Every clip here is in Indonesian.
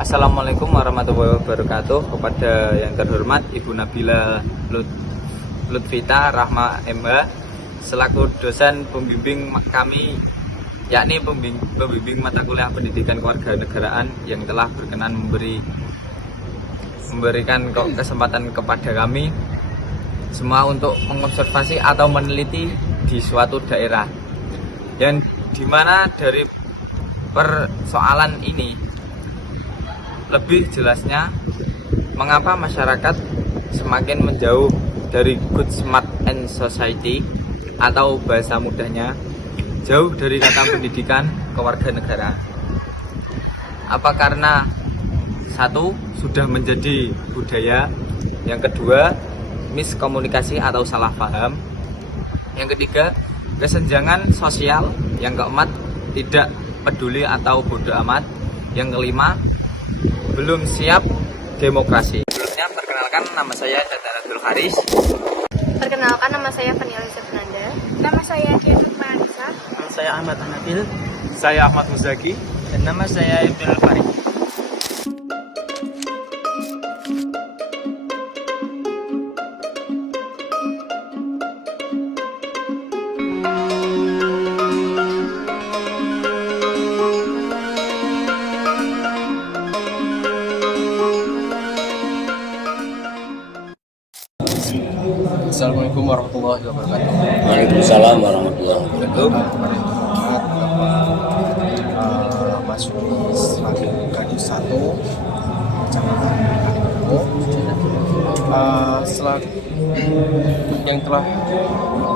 Assalamualaikum warahmatullahi wabarakatuh. Kepada yang terhormat Ibu Nabila Lutfita Rahma MH selaku dosen pembimbing kami, yakni pembimbing mata kuliah pendidikan kewarganegaraan yang telah berkenan memberikan kesempatan kepada kami semua untuk mengobservasi atau meneliti di suatu daerah, yang dimana dari persoalan ini lebih jelasnya mengapa masyarakat semakin menjauh dari good smart and society, atau bahasa mudahnya jauh dari kata pendidikan kewarganegaraan. Apa karena satu, sudah menjadi budaya, yang kedua miskomunikasi atau salah paham, yang ketiga kesenjangan sosial, yang keempat tidak peduli atau bodoh amat, yang kelima belum siap demokrasi. Sebelumnya perkenalkan, nama saya Dadaratul Haris. Perkenalkan, nama saya Fenialisa Fernanda. Nama saya Kevin Manisa. Nama saya Ahmad Anabil. Saya Ahmad Muzaki. Dan nama saya Ibnul Farid. Assalamualaikum warahmatullahi wabarakatuh. Waalaikumsalam warahmatullahi wabarakatuh. Masuk di Selaku Gadus 1 Kecamatan Kalimango.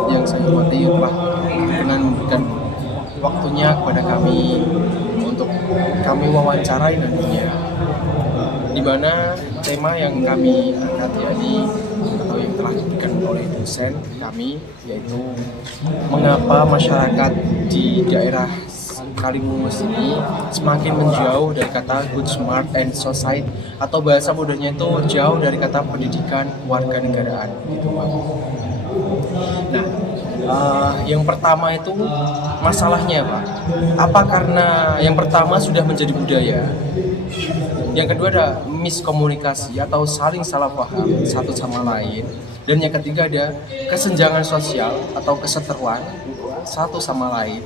Yang saya hormati telah berkenan memberikan waktunya kepada kami untuk kami wawancarai nantinya, di mana tema yang kami angkat yakni atau yang telah diberikan oleh dosen kami, yaitu mengapa masyarakat di daerah Kalimungus ini semakin menjauh dari kata good smart and society, atau bahasa mudahnya itu jauh dari kata pendidikan warganegaraan gitu Pak. Nah, yang pertama itu masalahnya Pak, apa karena yang pertama sudah menjadi budaya, yang kedua ada miskomunikasi atau saling salah paham satu sama lain, dan yang ketiga ada kesenjangan sosial atau keseteruan satu sama lain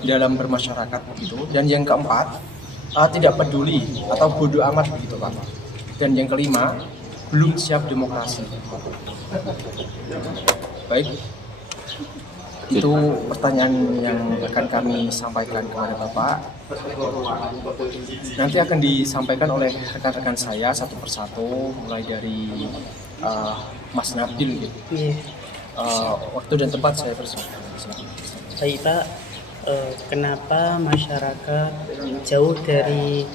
dalam bermasyarakat begitu, dan yang keempat tidak peduli atau bodoh amat begitu Pak, dan yang kelima belum siap demokrasi. Baik, itu pertanyaan yang akan kami sampaikan kepada Bapak. Nanti akan disampaikan oleh rekan-rekan saya satu persatu, mulai dari Mas Nabil gitu. Waktu dan tempat saya persilakan. Baik Pak, kenapa masyarakat jauh dari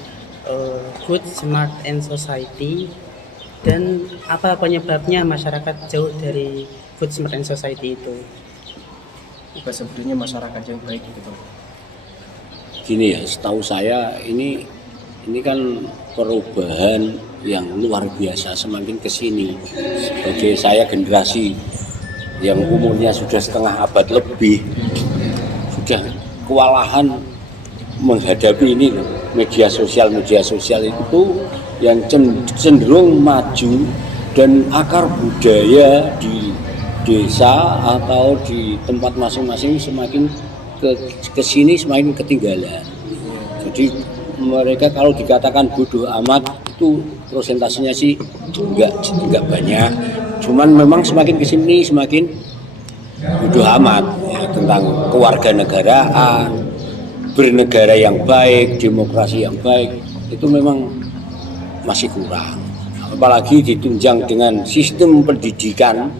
good, smart, and society, dan apa penyebabnya masyarakat jauh dari good, smart, and society itu? Sebenarnya masyarakat yang baik gitu. Gini ya, setahu saya ini kan perubahan yang luar biasa semakin kesini. Sebagai saya generasi yang umurnya sudah setengah abad lebih, sudah kewalahan menghadapi ini loh. Media sosial itu yang cenderung maju, dan akar budaya di desa atau di tempat masing-masing semakin ke sini semakin ketinggalan. Jadi mereka kalau dikatakan bodoh amat itu prosentasenya sih enggak banyak. Cuman memang semakin ke sini semakin bodoh amat ya, tentang kewarganegaraan, bernegara yang baik, demokrasi yang baik itu memang masih kurang. Apalagi ditunjang dengan sistem pendidikan,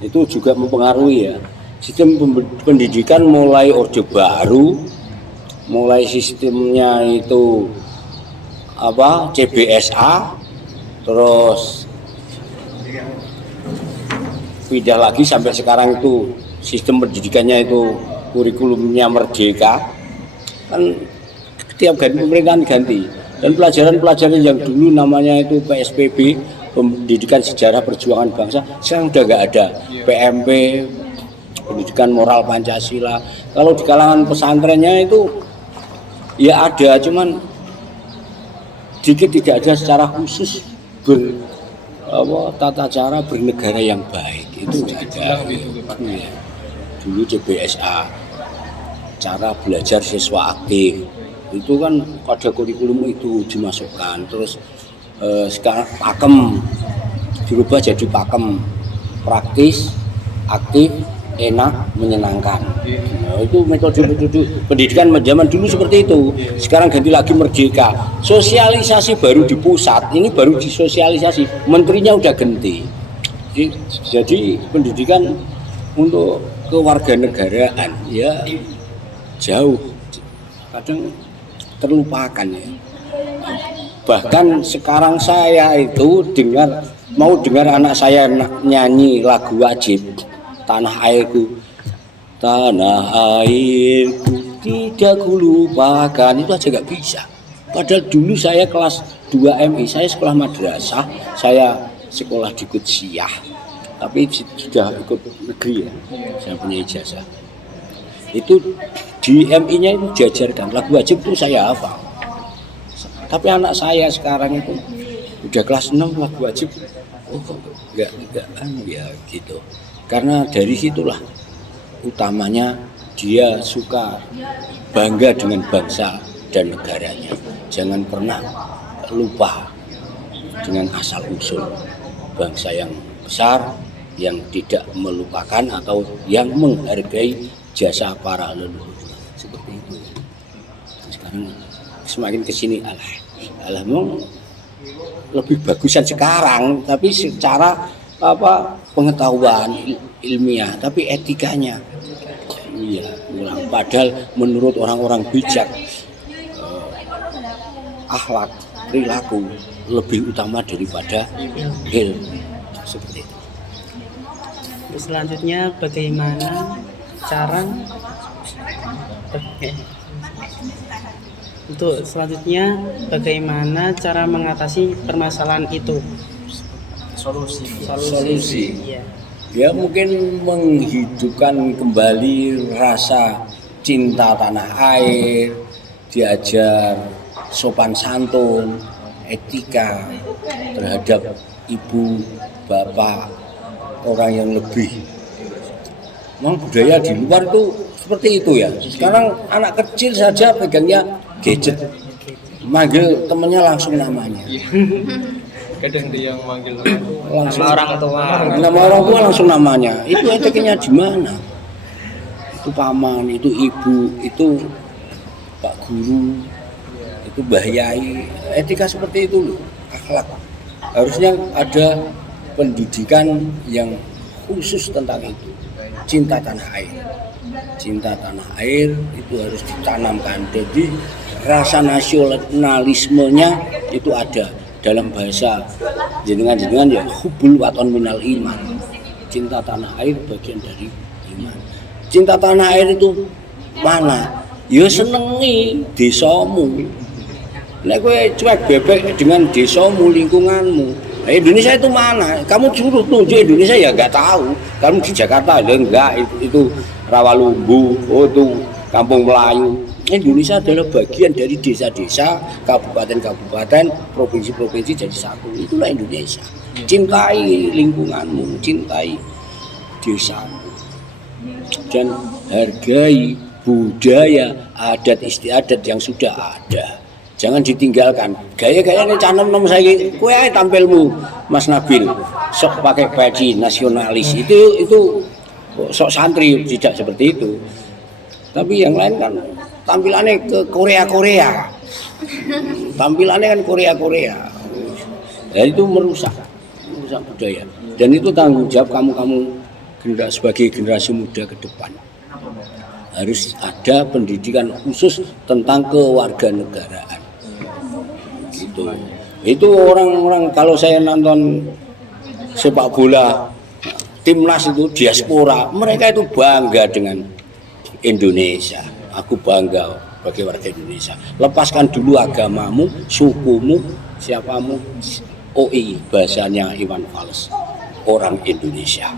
itu juga mempengaruhi ya. Sistem pendidikan mulai orde baru, mulai sistemnya itu CBSA, terus pindah lagi sampai sekarang itu sistem pendidikannya itu kurikulumnya merdeka. Kan setiap ganti pemerintahan ganti, dan pelajaran-pelajaran yang dulu namanya itu PSPB, pendidikan sejarah perjuangan bangsa, sekarang udah nggak ada. PMP, pendidikan moral Pancasila. Kalau di kalangan pesantrennya itu ya ada, cuman sedikit tidak ada secara khusus tata cara bernegara yang baik itu tidak ada. Ya. Dulu CBSA, cara belajar siswa aktif itu kan pada kurikulum itu dimasukkan. Terus sekarang pakem dirubah jadi pakem, praktis, aktif, enak, menyenangkan. Nah, itu metode pendidikan zaman dulu seperti itu. Sekarang ganti lagi merdeka. Sosialisasi baru di pusat, ini baru disosialisasi. Menterinya udah ganti. Jadi pendidikan untuk kewarganegaraan ya jauh, kadang terlupakan ya. Bahkan sekarang saya itu mau dengar anak saya nyanyi lagu wajib Tanah Airku, tanah airku tidak kulupakan, itu aja nggak bisa. Padahal dulu saya kelas 2 MI, saya sekolah madrasah, saya sekolah di Kudsiyah, tapi sudah ikut negeri ya, saya punya ijazah. Itu di MI-nya itu diajarkan lagu wajib itu saya hafal. Tapi anak saya sekarang itu udah kelas 6 lagu wajib, enggak ya gitu. Karena dari situlah utamanya dia suka bangga dengan bangsa dan negaranya. Jangan pernah lupa dengan asal usul bangsa yang besar, yang tidak melupakan atau yang menghargai jasa para leluhur. Seperti itu. Sekarang semakin kesini alhamdulillah lebih bagusan sekarang, tapi secara pengetahuan ilmiah, tapi etikanya iya kurang. Padahal menurut orang-orang bijak akhlak perilaku lebih utama daripada ilmu. Seperti itu. Selanjutnya bagaimana cara untuk selanjutnya bagaimana cara mengatasi permasalahan itu? Solusi. Iya. Ya mungkin menghidupkan kembali rasa cinta tanah air, diajar sopan santun, etika terhadap ibu, bapak, orang yang lebih. Memang budaya di luar itu seperti itu ya. Sekarang anak kecil saja pegangnya gadget, manggil temennya langsung namanya. Kadang dia yang manggil Langsung orang tua. nama orang tua langsung namanya. Itu etikanya di mana? Itu paman, itu ibu, itu pak guru, itu mbah yai. Etika seperti itu loh, akhlak. Harusnya ada pendidikan yang khusus tentang itu. Cinta tanah air. Cinta tanah air itu harus ditanamkan. Jadi rasa nasionalismenya itu ada. Dalam bahasa jenengan ya hubul waton minal iman. Cinta tanah air bagian dari iman. Cinta tanah air itu mana? Ya senengi desamu. Nek kowe cuek bebek dengan desamu, lingkunganmu. Indonesia itu mana? Kamu suruh tunjuk Indonesia ya nggak tahu. Kamu di Jakarta ya enggak, itu Rawalumbu, itu Kampung Melayu. Indonesia adalah bagian dari desa-desa, kabupaten-kabupaten, provinsi-provinsi jadi satu. Itulah Indonesia. Cintai lingkunganmu, cintai desamu, dan hargai budaya, adat istiadat yang sudah ada. Jangan ditinggalkan. Gaya-gayanya canom-nom saya, kowe ae tampilmu, Mas Nabil, sok pakai peci nasionalis. Itu sok santri, tidak seperti itu. Tapi yang lain kan tampilannya ke Korea. Tampilannya kan Korea. Ya itu merusak budaya. Dan itu tanggung jawab kamu sebagai generasi muda ke depan. Harus ada pendidikan khusus tentang kewarganegaraan. Gitu. Itu orang-orang, kalau saya nonton sepak bola timnas itu diaspora, mereka itu bangga dengan Indonesia. Aku bangga bagi warga Indonesia. Lepaskan dulu agamamu, sukumu, siapamu. OI bahasanya Iwan Fals. Orang Indonesia.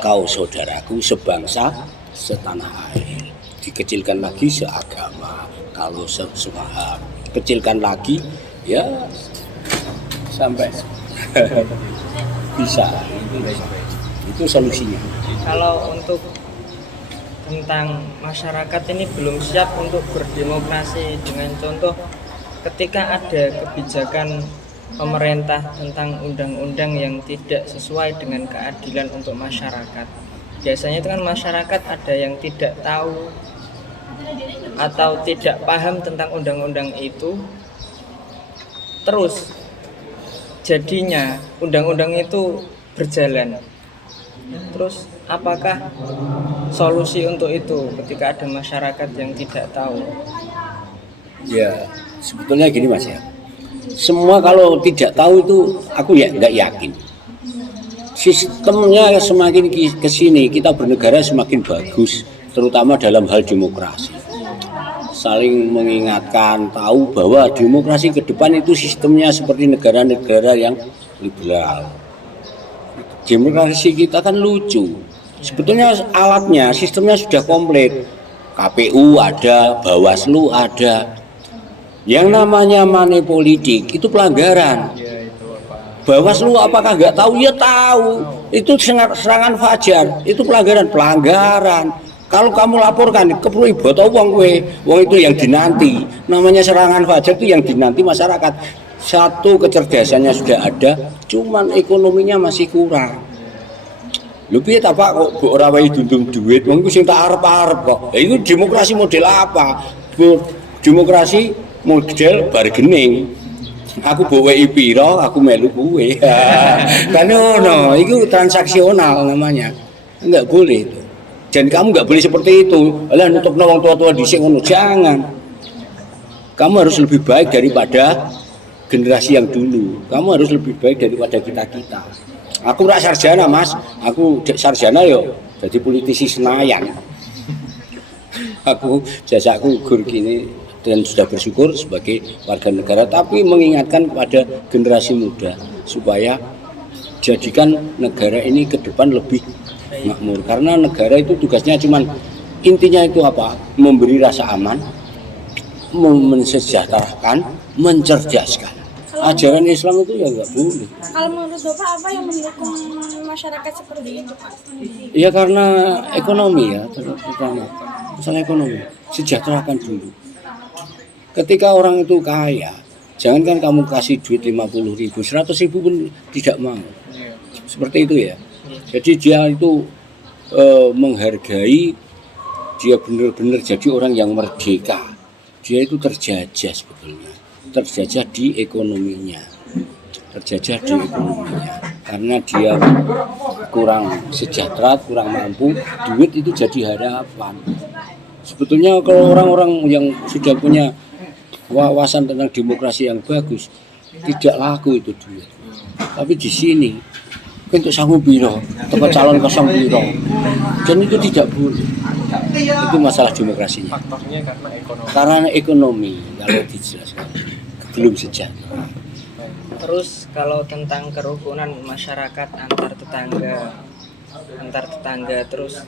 Kau saudaraku sebangsa, setanah air. Dikecilkan lagi seagama, kalau sepaham. Kecilkan lagi ya sampai bisa. Itu solusinya. Kalau untuk tentang masyarakat ini belum siap untuk berdemokrasi, dengan contoh ketika ada kebijakan pemerintah tentang undang-undang yang tidak sesuai dengan keadilan untuk masyarakat. Biasanya itu kan masyarakat ada yang tidak tahu atau tidak paham tentang undang-undang itu, terus jadinya undang-undang itu berjalan. Terus apakah solusi untuk itu ketika ada masyarakat yang tidak tahu? Ya, sebetulnya gini Mas ya. Semua kalau tidak tahu itu aku ya nggak yakin. Sistemnya semakin ke sini kita bernegara semakin bagus, terutama dalam hal demokrasi. Saling mengingatkan, tahu bahwa demokrasi ke depan itu sistemnya seperti negara-negara yang liberal. Demokrasi kita kan lucu. Sebetulnya alatnya, sistemnya sudah komplit. KPU ada, Bawaslu ada. Yang namanya money politik itu pelanggaran. Bawaslu apakah nggak tahu? Ya tahu. Itu serangan fajar. Itu pelanggaran. Kalau kamu laporkan ke pribadi atau wong itu yang dinanti. Namanya serangan fajar itu yang dinanti masyarakat. Satu, kecerdasannya sudah ada, cuman ekonominya masih kurang. Lebih tak Pak kok ora wae dundung duit, wong iku sing tak arep-arep kok. Lah itu demokrasi model apa? Demokrasi model bargaining. Aku bawa piro, aku melu kuwe. Kan ngono, itu transaksional namanya. Enggak boleh itu. Dan kamu enggak boleh seperti itu. Lah nutupno wong tua-tua dhisik ngono, jangan. Kamu harus lebih baik daripada generasi yang dulu. Kamu harus lebih baik daripada kita-kita. Aku rak sarjana Mas, aku sarjana yo jadi politisi Senayan. Aku jasaku gur gini dan sudah bersyukur sebagai warga negara, tapi mengingatkan kepada generasi muda supaya jadikan negara ini ke depan lebih makmur. Karena negara itu tugasnya cuman intinya itu apa? Memberi rasa aman, mensejahterakan, mencerdaskan. Ajaran Islam itu ya nggak boleh. Kalau menurut Bapak apa yang mendukung masyarakat seperti itu, Pak? Ya karena ekonomi ya, terutama masalah ekonomi. Sejahterakan dulu. Ketika orang itu kaya, jangankan kamu kasih duit 50.000, 100.000 pun tidak mau. Seperti itu ya. Jadi dia itu menghargai, dia benar-benar jadi orang yang merdeka. Dia itu terjajah sebetulnya. Terjajah di ekonominya, karena dia kurang sejahtera, kurang mampu, duit itu jadi harapan. Sebetulnya kalau orang-orang yang sudah punya wawasan tentang demokrasi yang bagus, tidak laku itu duit. Tapi di sini untuk sanggup biro, tempat calon kosong biro, dan itu tidak boleh. Itu masalah demokrasinya. Faktornya karena ekonomi. Karena ekonomi, kalau dijelaskan belum sejahtera. Terus kalau tentang kerukunan masyarakat antar tetangga, terus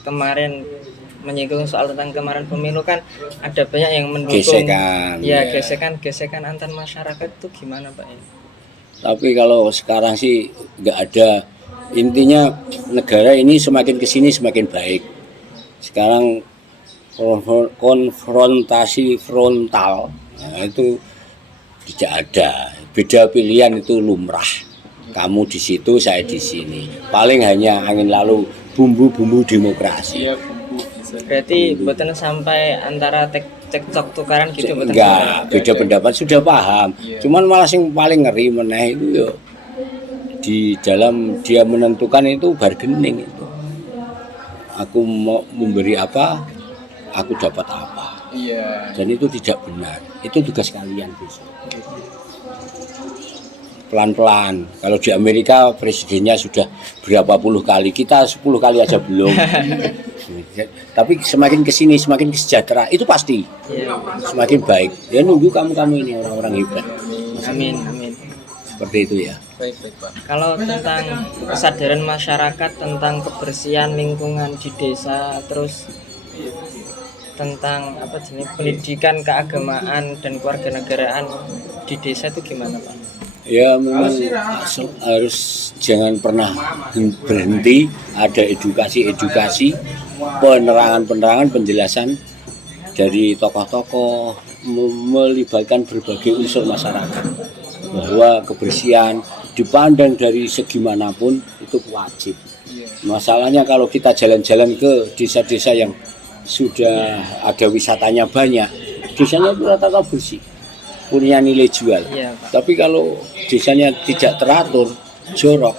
kemarin menyinggung soal tentang kemarin pemilu kan ada banyak yang mendukung gesekan antar masyarakat itu gimana Pak? Tapi kalau sekarang sih nggak ada, intinya negara ini semakin kesini semakin baik. Sekarang konfrontasi frontal, nah itu tidak ada. Beda pilihan itu lumrah. Kamu di situ, saya di sini. Paling hanya angin lalu bumbu-bumbu demokrasi. Berarti bukan sampai antara cekcok tukaran gitu betul? Enggak, beda pendapat sudah paham. Cuman malah yang paling ngeri meneh itu yo di dalam dia menentukan itu bargaining itu. Aku mau memberi apa, aku dapat apa. Iya. Dan itu tidak benar. Itu tugas kalian besok. Pelan-pelan. Kalau di Amerika presidennya sudah berapa puluh kali, kita 10 kali aja belum. Tapi semakin kesini semakin sejahtera, itu pasti. Semakin baik. Ya nunggu kamu ini orang-orang hebat. Amin. Seperti itu ya. Baik, Pak. Kalau tentang kesadaran masyarakat tentang kebersihan lingkungan di desa, terus tentang apa jenis pendidikan keagamaan dan kewarganegaraan di desa itu gimana Pak? Ya memang harus jangan pernah berhenti, ada edukasi, penerangan, penjelasan dari tokoh-tokoh, melibatkan berbagai unsur masyarakat bahwa kebersihan dipandang dari segi manapun itu wajib. Masalahnya kalau kita jalan-jalan ke desa-desa yang sudah ada wisatanya banyak, desanya itu rata-rata bersih, punya nilai jual. Iya, Pak. Tapi kalau desanya tidak teratur, jorok,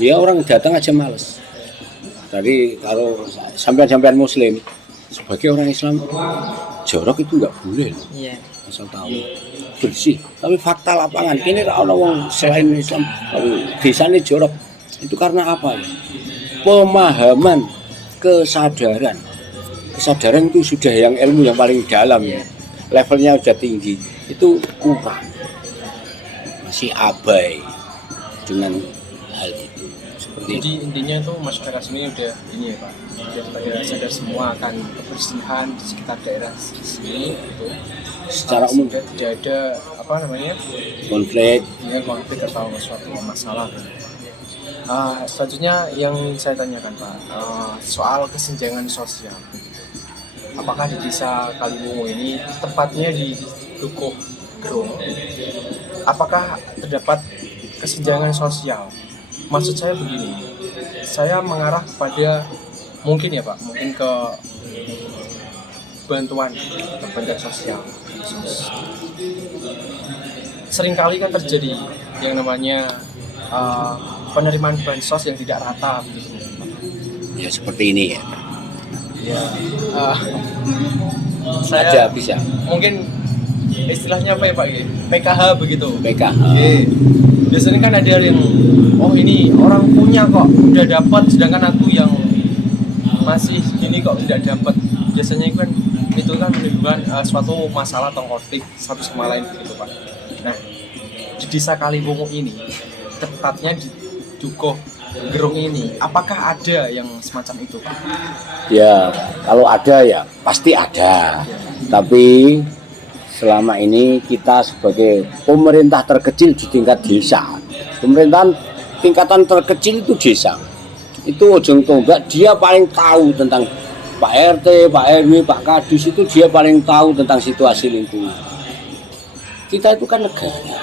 ya orang datang aja males. Jadi kalau sampean-sampean Muslim, sebagai orang Islam, jorok itu nggak boleh loh. Iya. Asal tahu bersih. Tapi fakta lapangan, kini orang selain Islam, tapi desanya jorok. Itu karena apa ya? Pemahaman, kesadaran itu sudah yang ilmu yang paling dalam ya, levelnya sudah tinggi, itu kurang, masih abai dengan hal itu. Jadi intinya tuh masyarakat sini udah ini ya Pak, udah sadar semua akan kebersihan di sekitar daerah sini gitu. Secara umum tidak ada apa namanya konflik atau suatu masalah. Selanjutnya yang saya tanyakan Pak, soal kesenjangan sosial. Apakah di desa Kaliwungu ini tepatnya di Dukuh Gerung, apakah terdapat kesenjangan sosial? Maksud saya begini, saya mengarah kepada mungkin ya Pak, mungkin ke bantuan sosial. Seringkali kan terjadi yang namanya penerimaan bansos yang tidak rata begitu. ya seperti ini ya. Saya bisa mungkin istilahnya apa ya Pak? PKH begitu. PKH. Biasanya kan ada yang ini orang punya kok udah dapat, sedangkan aku yang masih ini kok tidak dapat. Biasanya itu kan menimbulkan suatu masalah atau konflik satu sama lain begitu Pak. Nah, di desa Kaliwungu ini, tepatnya di Dukuh Gerung ini, apakah ada yang semacam itu Pak? Ya, kalau ada ya pasti ada. Tapi selama ini kita sebagai pemerintah terkecil di tingkat desa, pemerintahan tingkatan terkecil itu desa, itu ujung tombak dia paling tahu tentang Pak RT, Pak RW, Pak Kadus, itu dia paling tahu tentang situasi lingkungan. Kita itu kan negara,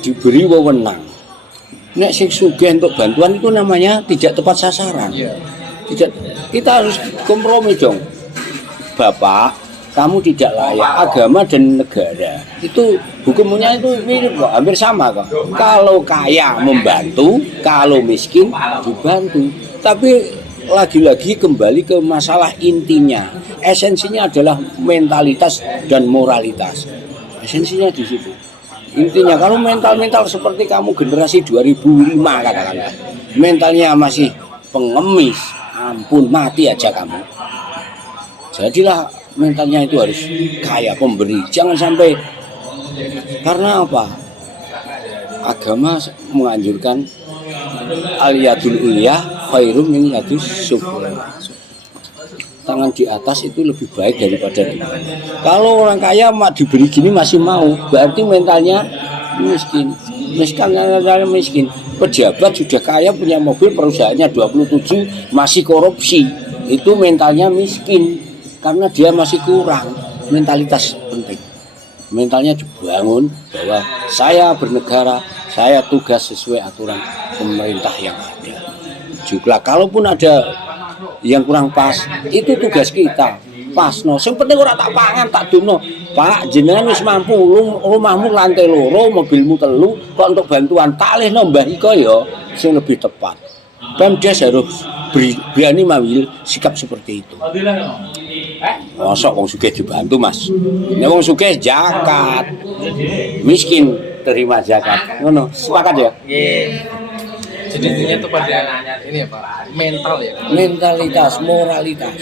diberi wewenang. Nek sing sugih untuk bantuan itu namanya tidak tepat sasaran. Tidak, kita harus kompromi dong. Bapak, kamu tidak layak, agama dan negara itu hukumnya itu mirip kok, hampir sama kok. Kalau kaya membantu, kalau miskin dibantu. Tapi lagi-lagi kembali ke masalah intinya, esensinya adalah mentalitas dan moralitas. Esensinya di situ. Intinya kalau mental seperti kamu generasi 2005 katakanlah, mentalnya masih pengemis, ampun mati aja kamu. Jadilah mentalnya itu harus kaya, pemberi. Jangan sampai, karena apa? Agama menganjurkan al-yadul ulya khairum min yadus sufla. Tangan di atas itu lebih baik daripada di bawah. Kalau orang kaya diberi gini masih mau, berarti mentalnya miskin. Miskin. Pejabat sudah kaya, punya mobil, perusahaannya 27, masih korupsi. Itu mentalnya miskin. Karena dia masih kurang. Mentalitas penting. Mentalnya dibangun bahwa saya bernegara, saya tugas sesuai aturan pemerintah yang ada. Juga kalaupun ada yang kurang pas, itu tugas kita. Pas no, sing penting ora tak pangan, tak dono. Pak, jenengan wis mampu, rumahmu lantai loro, mobilmu telu, kok untuk bantuan taklihno mbah iko ya sing lebih tepat. Pemdes harus berani mengambil sikap seperti itu. Mosok wong sugih dibantu, Mas. Nek wong sugih zakat, miskin terima zakat. Ngono, sepakat ya? Jadi intinya itu pada ini ya Pak, mental ya. Mentalitas, moralitas.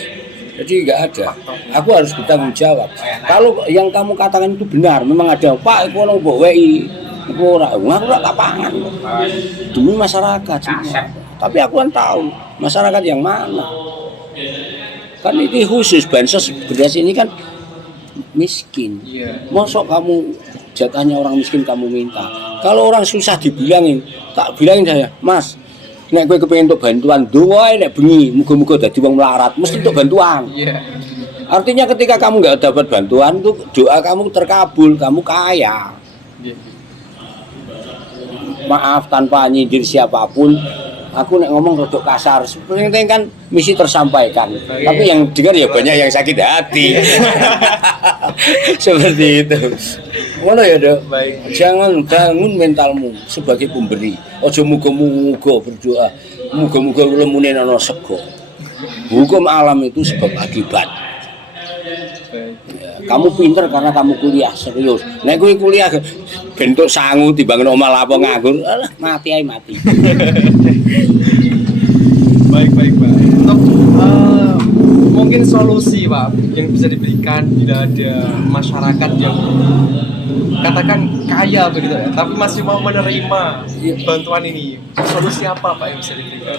Jadi nggak ada. Aku harus bertanggung jawab. Kalau yang kamu katakan itu benar, memang ada. Pak, aku mau bawa WI, aku ora tak pangan demi masyarakat semua. Tapi aku kan tahu masyarakat yang mana. Kan ini khusus bansos beras ini kan miskin. Iya. Mosok kamu jatahnya orang miskin kamu minta. Kalau orang susah dibilangin, tak bilangin saya, Mas, nek kowe kepengin untuk bantuan, donga ae nek bengi, muga-muga dadi wong melarat, mesti untuk bantuan. Iya. Artinya ketika kamu nggak dapat bantuan, tuh doa kamu terkabul, kamu kaya. Iya. Maaf tanpa nyindir siapapun, aku nek ngomong rodok kasar, penting kan misi tersampaikan. Tapi yang dengar ya banyak yang sakit hati. Seperti itu. Ngono ya, Dok. Baik. Jangan bangun mentalmu sebagai pemberi. Ojo muga-muga berdoa. Muga-muga lemune ana sego. Hukum alam itu sebab akibat. Ya, kamu pinter karena kamu kuliah serius. Nek kowe kuliah bentuk sangu timbang omah lapo nganggur, alah mati ae mati. Baik, Pak. Untuk mungkin solusi, Pak, yang bisa diberikan bila ada masyarakat yang katakan kaya begitu ya, tapi masih mau menerima bantuan ini. Solusi apa, Pak, yang bisa diberikan?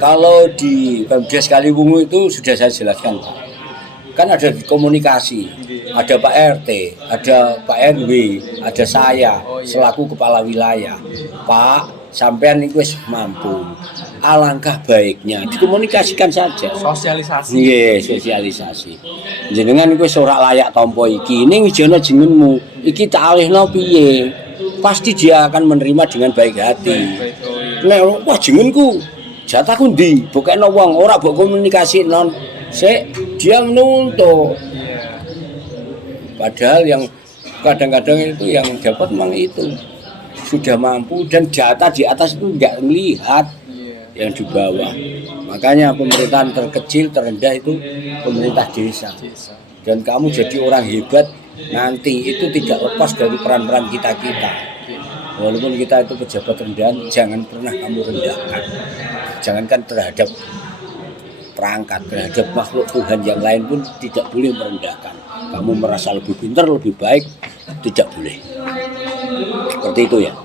Kalau di Pemda Kaliwungu itu sudah saya jelaskan, Pak. Kan ada komunikasi, ada Pak RT, ada Pak RW, ada saya selaku kepala wilayah. Pak, sampean itu wis mampu. Alangkah baiknya dikomunikasikan saja. Sosialisasi. Iya, sosialisasi. Jenengan iku wis ora layak tampa iki. Ning wijana jenengmu, iki tak alihno piye? Pasti dia akan menerima dengan baik hati. Nek wah jenengku jatahku ndi? Bokekno wong ora mbok komunikasi non. Sik dia menuntut. Padahal yang kadang-kadang itu yang dapat memang itu sudah mampu dan data di atas itu enggak melihat yang di bawah. Makanya pemerintahan terkecil, terendah itu pemerintah desa. Dan kamu jadi orang hebat nanti itu tidak lepas dari peran-peran kita-kita. Walaupun kita itu pejabat rendahan, jangan pernah kamu rendahkan. Jangankan terhadap perangkat, terhadap makhluk Tuhan yang lain pun tidak boleh merendahkan. Kamu merasa lebih pintar, lebih baik, tidak boleh. Seperti itu ya.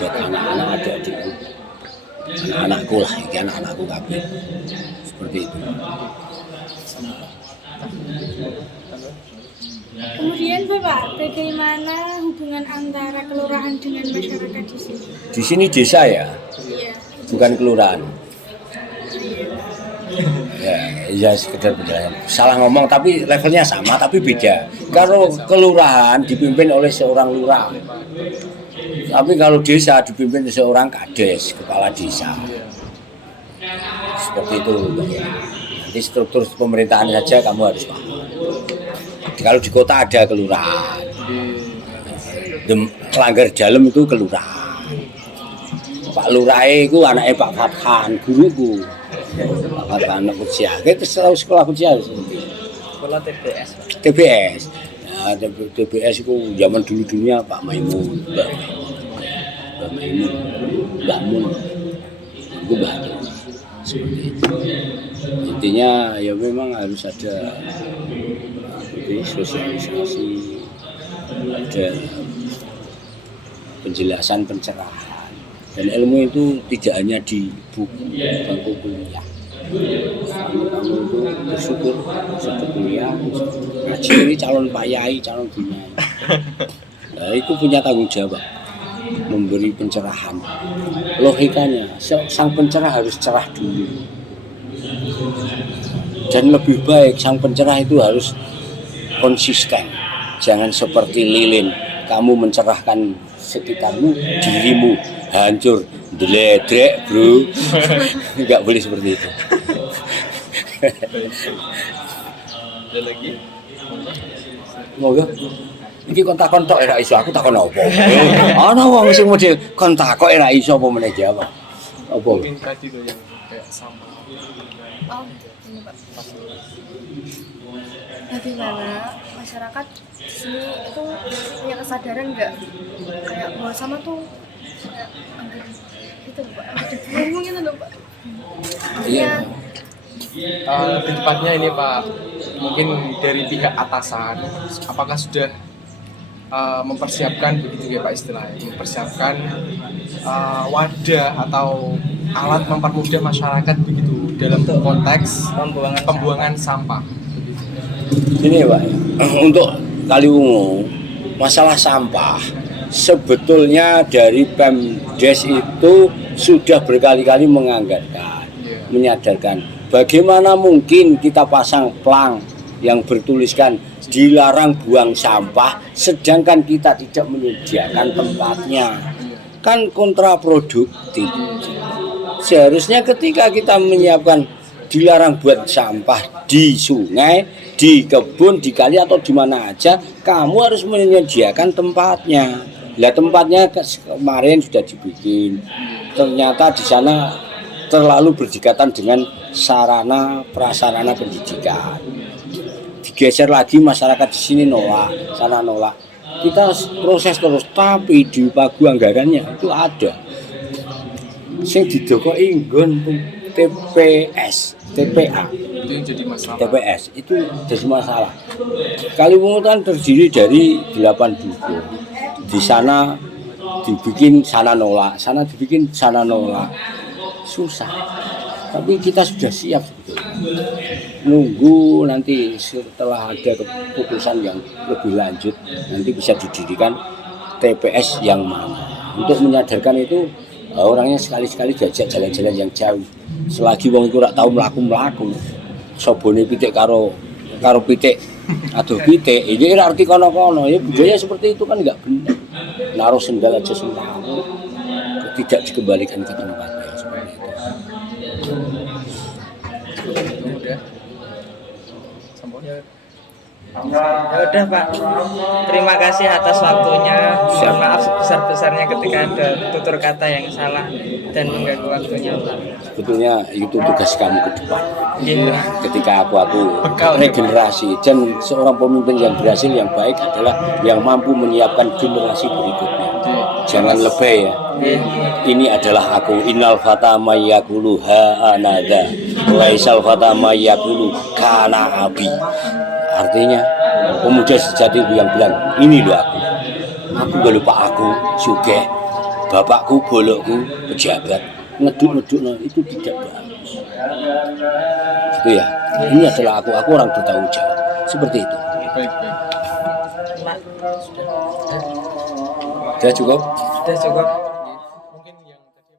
Buat anak-anak adik-adikku, anak-anakku lah, ini anak-anakku kabeh. Seperti itu. Kemudian Bapak, bagaimana hubungan antara kelurahan dengan masyarakat di sini? Di sini desa ya, Iya. bukan kelurahan. Ya sekedar beda. Salah ngomong tapi levelnya sama tapi beda. Kalau kelurahan dipimpin oleh seorang lurah. Tapi kalau desa dipimpin seorang kades, kepala desa. Seperti itu. Nanti struktur pemerintahan saja kamu harus paham. Kalau di kota ada kelurahan. Langgar Dalem itu kelurahan. Pak Lurah itu anaknya Pak Fathan, guruku. Pak Fathan anak usia. Kita selalu sekolah usia. Sekolah TBS. TBS. Nah, TBS itu zaman dulu-dulunya Pak Maimun, Mbak Maimun, Mbak Mun, itu Mbak Mun. Seperti itu. Intinya ya memang harus ada sosialisasi, ada penjelasan, pencerahan. Dan ilmu itu tidak hanya di buku, bangku kuliah. Kamu itu bersyukur sudah kuliah, ngaji ini calon Pak Yai, calon Bu Yai. Nah, itu punya tanggung jawab memberi pencerahan. Logikanya, sang pencerah harus cerah dulu. Dan lebih baik sang pencerah itu harus konsisten. Jangan seperti lilin, kamu mencerahkan sekitarmu, dirimu hancur, deledrek bro. Enggak boleh seperti itu. Ada lagi? Moga iki kontak-kontak ora iso, aku takon apa? Ana wong sing model kontak kok ora iso apa meneh jawab. Apa? Mungkin tadi tuh yang kayak sama. Oh, ini Pak. Bagaimana masyarakat di sini itu punya kesadaran nggak kayak bahwa sama tuh kayak anggur gitu Pak, anggur dibuang gitu loh Pak. Iya. Kedepannya ini Pak, mungkin dari pihak atasan, apakah sudah mempersiapkan begitu ya Pak istilahnya, mempersiapkan wadah atau alat mempermudah masyarakat begitu dalam konteks Pembuangan pembuangan sampah. Gini Pak, untuk Kaliwungu masalah sampah sebetulnya dari Pemdes itu sudah berkali-kali menganggarkan, menyadarkan bagaimana mungkin kita pasang plang yang bertuliskan dilarang buang sampah sedangkan kita tidak menyediakan tempatnya, kan kontraproduktif. Seharusnya ketika kita menyiapkan dilarang buat sampah di sungai, di kebun, di kali atau di mana aja, kamu harus menyediakan tempatnya. Lah tempatnya kemarin sudah dibikin, ternyata di sana terlalu berdekatan dengan sarana prasarana pendidikan. Digeser lagi, masyarakat di sini nolak, sana nolak. Kita proses terus, tapi di pagu anggarannya itu ada. Sing didokoki nggon TPS, TPA. Itu yang jadi masalah. TPS itu jadi masalah. Kaliwungu kan terdiri dari 8 duku. Di sana dibikin sana nolak, sana dibikin sana nolak. Susah. Tapi kita sudah siap sebetulnya. Nunggu nanti setelah ada keputusan yang lebih lanjut, nanti bisa didirikan TPS yang mana. Untuk menyadarkan itu orangnya sekali-sekali diajak jalan-jalan yang jauh. Selagi wong iku ora tau mlaku-mlaku, sobone pitik karo pitik aduh pitik, ini arti kono-kono. Ya budaya seperti itu kan enggak benar. Naruh sendal aja sembarangan, tidak dikembalikan ke tempatnya seperti itu. Udah. Sampun. Ya udah Pak, terima kasih atas waktunya. Mohon maaf sebesar-besarnya ketika ada tutur kata yang salah dan mengganggu waktunya Pak. Sebetulnya itu tugas kamu ke depan. Iya. Ketika aku regenerasi, dan seorang pemimpin yang berhasil yang baik adalah yang mampu menyiapkan generasi berikutnya. Jangan lebay ya. Ini adalah aku. Innal fata mayyakulu ha anada laisal fata mayyakulu kana abi. Artinya pemuda sejati itu yang bilang, ini loh aku gak lupa aku, sugih, bapakku, bolokku, pejabat, ngeduk-ngeduk, itu tidak bagus. Itu ya, ini adalah aku orang bertanggung jawab, seperti itu. Baik. Sudah cukup? Sudah cukup. Mungkin yang tadi